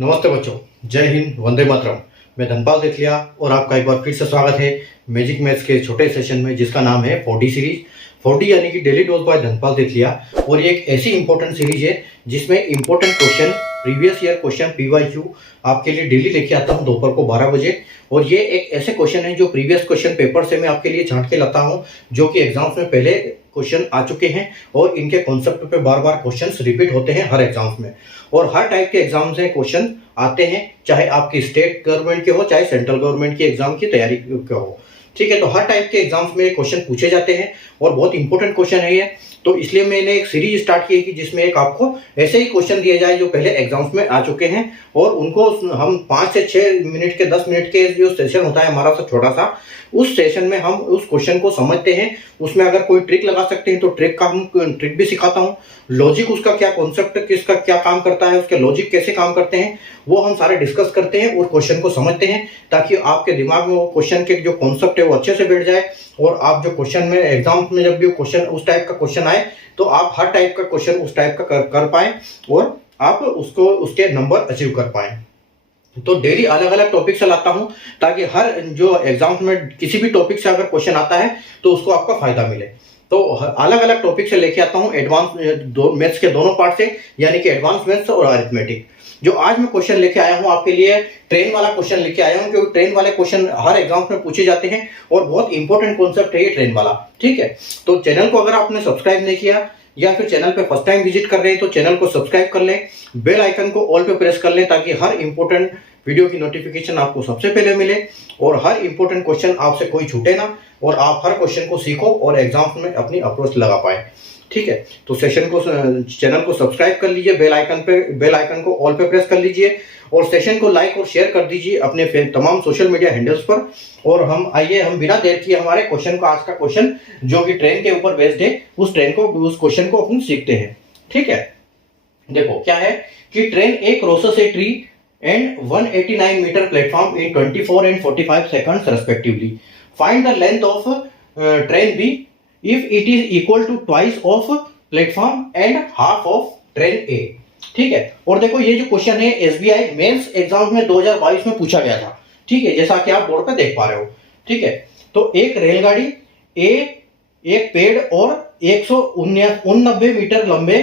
नमस्ते बच्चों, जय हिंद, वंदे मातरम। मैं धनपाल देथलिया और आपका एक बार फिर से स्वागत है मैजिक मैथ्स के छोटे सेशन में जिसका नाम है 4D सीरीज। 4D यानी कि डेली डोज बाय धनपाल देथलिया। और ये एक ऐसी इंपॉर्टेंट सीरीज है जिसमें important question, previous year question PYQ आपके लिए डेली लेके आता हूँ दोपहर को 12 बजे। और ये एक ऐसे क्वेश्चन है जो प्रीवियस क्वेश्चन पेपर से मैं आपके लिए छांट के लाता हूँ, जो कि एग्जाम्स में पहले क्वेश्चन आ चुके हैं और इनके कॉन्सेप्ट पे बार बार क्वेश्चंस रिपीट होते हैं हर एग्जाम्स में। और हर टाइप के एग्जाम से क्वेश्चन आते हैं, चाहे आपकी स्टेट गवर्नमेंट के हो चाहे सेंट्रल गवर्नमेंट की एग्जाम की तैयारी के हो। ठीक है, तो हर टाइप के एग्जाम्स में क्वेश्चन पूछे जाते हैं और बहुत इंपॉर्टेंट क्वेश्चन है ये। तो इसलिए मैंने एक सीरीज स्टार्ट की है कि जिसमें एक आपको ऐसे ही क्वेश्चन दिए जाए जो पहले एग्जाम्स में आ चुके हैं, और उनको हम 5 से 6 मिनट के 10 मिनट के जो सेशन होता है हमारा छोटा सा, उस सेशन में हम उस क्वेश्चन को समझते हैं। उसमें अगर कोई ट्रिक लगा सकते हैं तो ट्रिक भी सिखाता हूँ। लॉजिक, उसका क्या कॉन्सेप्ट, किसका क्या काम करता है, उसके लॉजिक कैसे काम करते हैं, वो हम सारे डिस्कस करते हैं और क्वेश्चन को समझते हैं, ताकि आपके दिमाग में वो क्वेश्चन के जो कॉन्सेप्ट है वो अच्छे से बैठ जाए। और आप जो क्वेश्चन में एग्जाम में जब भी क्वेश्चन उस टाइप का क्वेश्चन आए तो आप हर टाइप का क्वेश्चन उस टाइप का कर पाए और आप उसके नंबर अचीव कर पाए। तो डेली अलग अलग टॉपिक से लाता हूं, ताकि हर जो एग्जाम में किसी भी टॉपिक से अगर क्वेश्चन आता है तो उसको आपका फायदा मिले। तो अलग अलग टॉपिक से लेके आता हूं, एडवांस मैथ्स के दोनों पार्ट से, यानी कि एडवांस मैथ्स और अरिथमेटिक। जो आज मैं क्वेश्चन लेके आया हूं आपके लिए, ट्रेन वाला क्वेश्चन लेके आया हूं, क्योंकि ट्रेन वाले क्वेश्चन हर एग्जाम में पूछे जाते हैं और बहुत इंपॉर्टेंट कॉन्सेप्ट है ये ट्रेन वाला। ठीक है, तो चैनल को अगर आपने सब्सक्राइब नहीं किया या फिर चैनल पे फर्स्ट टाइम विजिट कर रहे हैं तो चैनल को सब्सक्राइब कर लें, बेल आइकन को ऑल पे प्रेस कर लें, ताकि हर इंपॉर्टेंट वीडियो की नोटिफिकेशन आपको सबसे पहले मिले और हर इंपॉर्टेंट क्वेश्चन आपसे कोई छूटे ना, और आप हर क्वेश्चन को सीखो और एग्जाम में अपनी अप्रोच लगा पाए। ठीक है, तो चैनल को सब्सक्राइब कर लीजिए, बेल आइकन को ऑल पे प्रेस कर लीजिए और सेशन को लाइक और शेयर कर दीजिए अपने तमाम सोशल मीडिया हैंडल्स पर। और हम बिना देर किए हमारे क्वेश्चन को, आज का क्वेश्चन जो कि ट्रेन के ऊपर बेस्ड है, उस क्वेश्चन को अपन सीखते हैं। ठीक है, देखो क्या है कि ट्रेन एक रोसर से tree and 189 meter platform in 24 and 45 seconds respectively. Find the length of train B if it is equal to twice of platform and half of train A. ठीक है, और देखो ये जो क्वेश्चन है SBI मेंस एग्जाम में 2022 में पूछा गया था। ठीक है, जैसा कि आप बोर्ड पे देख पा रहे हो। ठीक है, तो एक रेलगाड़ी एक पेड़ और 189 मीटर लंबे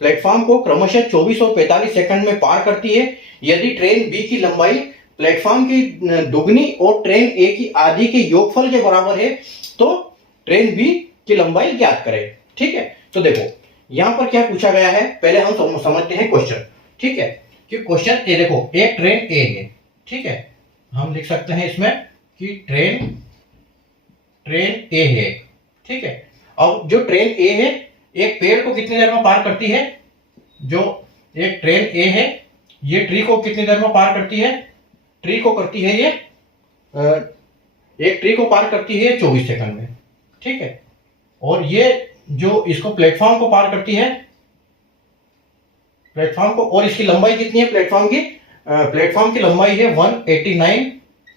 प्लेटफॉर्म को क्रमशः 24 और 45 सेकंड में पार करती है। यदि ट्रेन बी की लंबाई प्लेटफॉर्म की दुगनी और ट्रेन ए की आधी के योगफल के बराबर है तो ट्रेन बी की लंबाई ज्ञात करें। ठीक है, तो देखो यहां पर क्या पूछा गया है, पहले हम समझते हैं क्वेश्चन। ठीक है, कि क्वेश्चन ए देखो, एक ट्रेन ए है। ठीक है, हम लिख सकते हैं इसमें कि ट्रेन ए है। ठीक है, अब जो ट्रेन ए है एक पेड़ को कितनी देर में पार करती है, जो एक ट्रेन ए है ये ट्री को कितनी देर में पार करती है, ट्री को करती है ये एक ट्री को पार करती है 24 सेकंड में। ठीक है, और ये जो इसको प्लेटफॉर्म को पार करती है, प्लेटफॉर्म को, और इसकी लंबाई कितनी है प्लेटफॉर्म की लंबाई है 189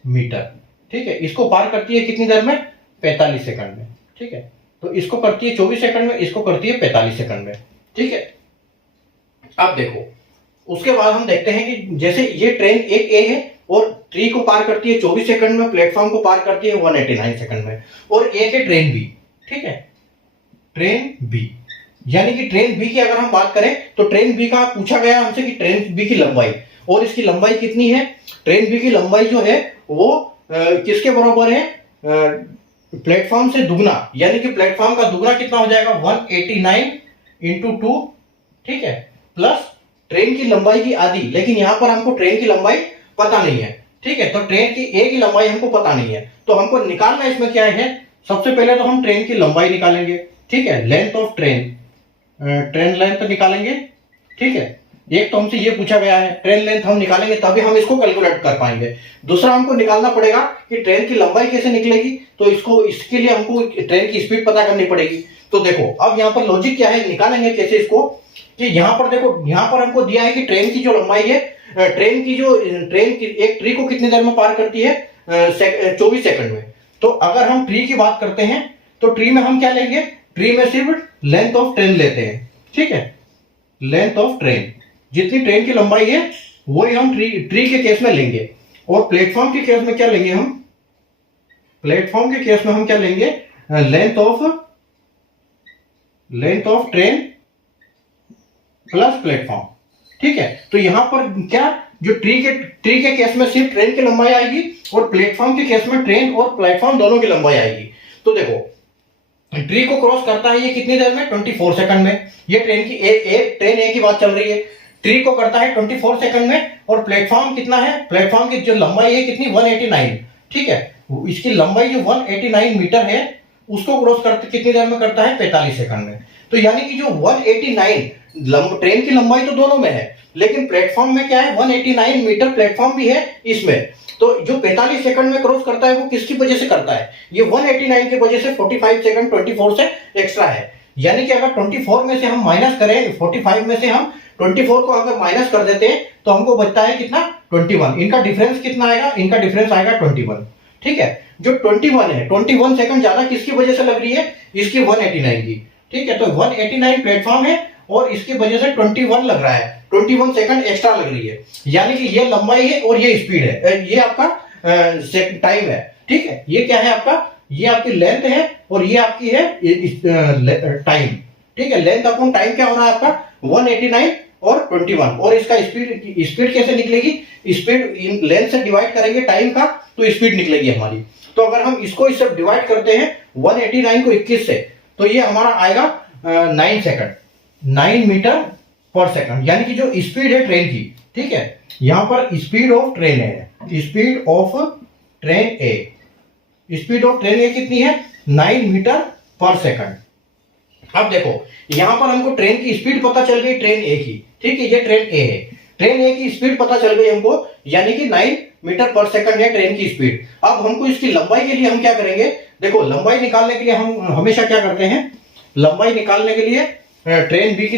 मीटर। ठीक है, इसको पार करती है कितनी देर में, 45 सेकंड में। ठीक है, तो इसको करती है 24 सेकंड में, इसको करती है 45 सेकंड में। ठीक है, अब देखो उसके बाद हम देखते हैं कि जैसे ये ट्रेन एक ए है और ट्री को पार करती है 24 सेकंड में, प्लेटफॉर्म को पार करती है 189 सेकंड में, और एक है ट्रेन बी। ठीक है, ट्रेन बी यानी कि ट्रेन बी की अगर हम बात करें तो ट्रेन बी का पूछा गया हमसे कि ट्रेन बी की लंबाई, और इसकी लंबाई कितनी है, ट्रेन बी की लंबाई जो है वो किसके बराबर है, प्लेटफॉर्म से दुगना, यानी कि प्लेटफॉर्म का दुगना कितना हो जाएगा 189 इंटू 2। ठीक है, प्लस ट्रेन की लंबाई की आधी, लेकिन यहां पर हमको ट्रेन की लंबाई पता नहीं है। ठीक है, तो ट्रेन की ए की लंबाई हमको पता नहीं है, तो हमको निकालना इसमें क्या है, सबसे पहले तो हम ट्रेन की लंबाई निकालेंगे। ठीक है, लेंथ ऑफ ट्रेन लेंथ निकालेंगे। ठीक है, एक तो हमसे ये पूछा गया है, ट्रेन लेंथ हम निकालेंगे तभी हम इसको कैलकुलेट कर पाएंगे। दूसरा हमको निकालना पड़ेगा कि ट्रेन की लंबाई कैसे निकलेगी, तो इसके लिए हमको ट्रेन की स्पीड पता करनी पड़ेगी। तो देखो अब यहाँ पर लॉजिक क्या है, निकालेंगे कैसे इसको, कि यहाँ पर देखो, यहाँ पर हमको दिया है कि ट्रेन की जो लंबाई है, ट्रेन की एक ट्री को कितनी देर में पार करती है, 24 सेकंड में। तो अगर हम ट्री की बात करते हैं तो ट्री में हम क्या लेंगे, ट्री में सिर्फ लेंथ ऑफ ट्रेन लेते हैं। ठीक है, लेंथ ऑफ ट्रेन, जितनी ट्रेन की लंबाई है वही हम ट्री के केस में लेंगे। और प्लेटफॉर्म के केस में क्या लेंगे हम? प्लेटफॉर्म के केस में हम क्या लेंगे? Length of train plus platform. ठीक है, तो यहां पर क्या, जो ट्री के केस में सिर्फ ट्रेन की लंबाई आएगी और प्लेटफॉर्म के केस में ट्रेन और प्लेटफॉर्म दोनों की लंबाई आएगी। तो देखो, ट्री को क्रॉस करता है ये कितनी देर में? 24 सेकंड में। ये ट्रेन ए की बात चल रही है। ट्री को करता है 24 सेकंड में। और प्लेटफॉर्म कितना है? प्लेटफॉर्म की जो लंबाई है कितनी? 189। ठीक है, इसकी लंबाई जो 189 मीटर है उसको क्रॉस करते कितनी देर में करता है? 45 सेकंड में। तो यानी कि जो 189 ट्रेन की लंबाई तो दोनों में है, लेकिन प्लेटफॉर्म में क्या है? 189 मीटर प्लेटफॉर्म भी है इसमें। तो जो 45 सेकंड में क्रॉस करता है वो किसकी वजह से करता है? ये 189 की वजह से 45 सेकंड 24 से एक्स्ट्रा है। यानी कि अगर 24 में से हम माइनस करें, 45 में से हम 24 को अगर माइनस कर देते हैं तो हमको बचता है कितना? 21। इनका डिफरेंस कितना आएगा? इनका डिफरेंस आएगा 21। ठीक है, जो 21 है, 21 सेकंड ज्यादा किसकी वजह से लग रही है? इसकी 189 की। ठीक है, तो 189 प्लेटफॉर्म है और इसकी वजह से 21 लग रहा है, 21 सेकंड एक्स्ट्रा लग रही है। यानी कि ये लंबाई है और ये स्पीड है, ये आपका टाइम है। ठीक है, ये क्या है आपका? ये आपकी लेंथ है और ये आपकी है टाइम। ठीक है, लेंथ अपॉन टाइम क्या हो रहा है आपका? 189 और 21। और इसका स्पीड कैसे निकलेगी? स्पीड लेंथ से डिवाइड करेंगे टाइम का तो स्पीड निकलेगी हमारी। तो अगर हम इसको इससे डिवाइड करते हैं 189 को 21 से, तो ये हमारा आएगा 9 सेकंड, 9 मीटर पर सेकंड। यानी कि जो स्पीड है ट्रेन की, ठीक है, यहां पर स्पीड ऑफ ट्रेन है, speed of train A, speed of train A कितनी है? 9 मीटर पर सेकंड। अब देखो, यहां पर हमको ट्रेन की स्पीड पता चल गई, ट्रेन ए की। ठीक है, ये ट्रेन ए है, ट्रेन ए की स्पीड पता चल गई हमको, यानी कि 9 मीटर पर सेकंड है ट्रेन की स्पीड। अब हमको इसकी लंबाई के लिए हम क्या करेंगे? देखो, लंबाई निकालने के लिए हम हमेशा क्या करते हैं? लंबाई निकालने के लिए ट्रेन बी की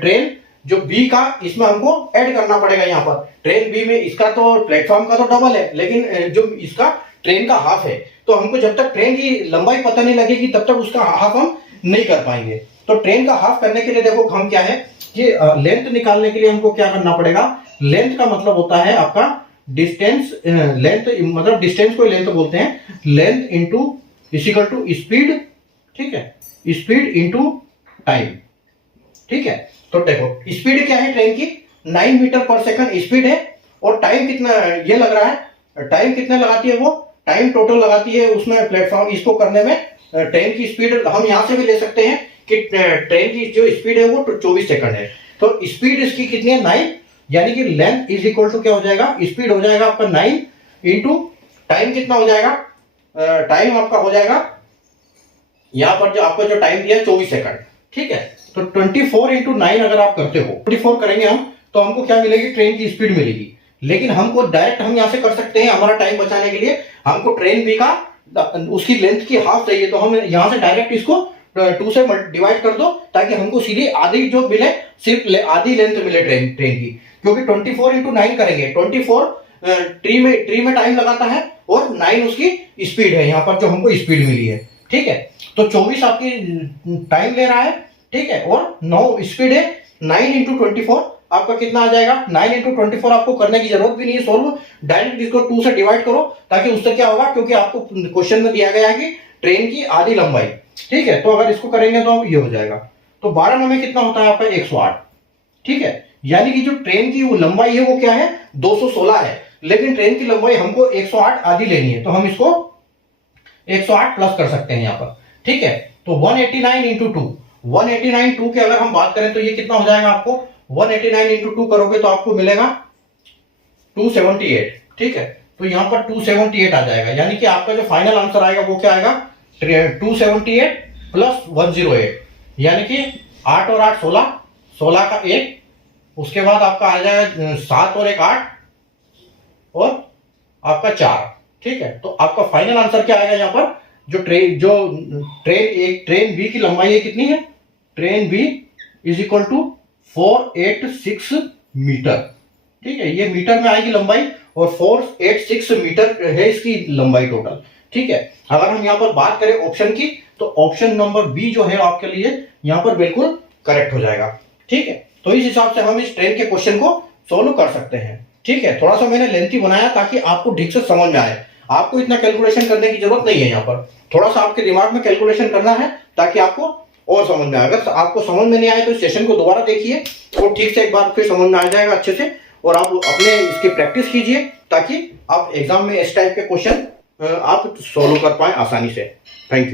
ट्रेन जो बी का, इसमें हमको ऐड करना पड़ेगा। यहाँ पर ट्रेन बी में इसका तो प्लेटफॉर्म का तो डबल है, लेकिन जो इसका ट्रेन का हाफ है। तो हमको जब तक ट्रेन की लंबाई पता नहीं लगेगी तब तक उसका हाफ हम नहीं कर पाएंगे। तो ट्रेन का हाफ करने के लिए देखो हम क्या है कि लेंथ निकालने के लिए हमको क्या करना पड़ेगा? लेंथ का मतलब होता है आपका डिस्टेंस, लेंथ मतलब डिस्टेंस को लेंथ बोलते हैं, length into equal to speed. ठीक है, स्पीड इंटू टाइम। ठीक है, तो देखो स्पीड क्या है ट्रेन की? 9 मीटर पर सेकंड स्पीड है। और टाइम कितना ये लग रहा है? टाइम कितना लगाती है वो? टाइम टोटल लगाती है उसमें प्लेटफॉर्म इसको करने में। ट्रेन की स्पीड हम यहां से भी ले सकते हैं कि ट्रेन की जो स्पीड है वो 24 सेकंड है। तो स्पीड इसकी कितनी है? 9। यानी कि लेंथ इज इक्वल टू क्या हो जाएगा? स्पीड हो जाएगा आपका 9 इंटू टाइम कितना हो जाएगा? टाइम आपका हो जाएगा यहां पर जो आपको जो टाइम दिया 24 सेकंड। ठीक है, तो 24 इंटू 9 अगर आप करते हो, 24 करेंगे हम, तो हमको क्या मिलेगी? ट्रेन की स्पीड मिलेगी। लेकिन हमको डायरेक्ट हम यहां से कर सकते हैं, हमारा टाइम बचाने के लिए हमको ट्रेन बी का उसकी लेंथ की हाफ चाहिए, तो हम यहां से डायरेक्ट इसको 2 से डिवाइड कर दो ताकि हमको सीधी आधी जो मिले, सिर्फ आधी लेंथ मिले ट्रेन की। क्योंकि 24 इंटू 9 करेंगे, 24 ट्री में टाइम लगाता है और 9 उसकी स्पीड है, यहाँ पर जो हमको स्पीड मिली है। ठीक है, तो 24 आपकी टाइम ले रहा है। ठीक है, और 9 स्पीड है। 9 इंटू 24 आपका कितना आ जाएगा? 9 इंटू 24 आपको करने की जरूरत भी नहीं है सॉल्व, डायरेक्ट इसको 2 से डिवाइड करो, ताकि उससे क्या होगा, क्योंकि आपको क्वेश्चन में दिया गया है कि ट्रेन की आधी लंबाई। ठीक है, तो अगर इसको करेंगे तो ये हो जाएगा। तो 12 में कितना होता है आपका? 108। ठीक है, यानी कि जो ट्रेन की वो लंबाई है वो क्या है? 216 है, लेकिन ट्रेन की लंबाई हमको 108 आधी लेनी है, तो हम इसको 108 प्लस कर सकते हैं यहाँ पर। ठीक है, तो 189 इंटू 2, 189 2 की अगर हम बात करें तो ये कितना हो जाएगा आपको? 189 इंटू 2 करोगे तो आपको मिलेगा 278। ठीक है, तो यहां पर 278 आ जाएगा। यानी कि आपका जो फाइनल आंसर आएगा वो क्या आएगा? 278 प्लस 108, यानी कि 8 और 8 16, 16 का 1, उसके बाद आपका आ जाएगा 7 और 1 8 और आपका 4। ठीक है, तो आपका फाइनल आंसर क्या आएगा? यहाँ पर जो ट्रेन बी की लंबाई है कितनी है? Train B is equal to 486 metre. ठीक है, ये मीटर में आएगी लंबाई, और 486 मीटर है इसकी लंबाई टोटल। ठीक है, अगर हम यहाँ पर बात करें ऑप्शन की, तो ऑप्शन नंबर बी जो है आपके लिए यहाँ पर बिल्कुल करेक्ट हो जाएगा। ठीक है, तो इस हिसाब से हम इस ट्रेन के क्वेश्चन को सोल्व कर सकते हैं। ठीक है, थोड़ा सा मैंने लेंथी बनाया ताकि आपको ठीक से समझ में आए। आपको इतना कैलकुलेशन करने की जरूरत नहीं है, यहाँ पर थोड़ा सा आपके दिमाग में कैलकुलेशन करना है ताकि आपको और समझ में आए। अगर आपको समझ में नहीं आए तो इस सेशन को दोबारा देखिए और ठीक से एक बार फिर समझ में आ जाएगा अच्छे से, और आप अपने इसकी प्रैक्टिस कीजिए ताकि आप एग्जाम में इस टाइप के क्वेश्चन आप सोल्व कर पाए आसानी से। Thank you.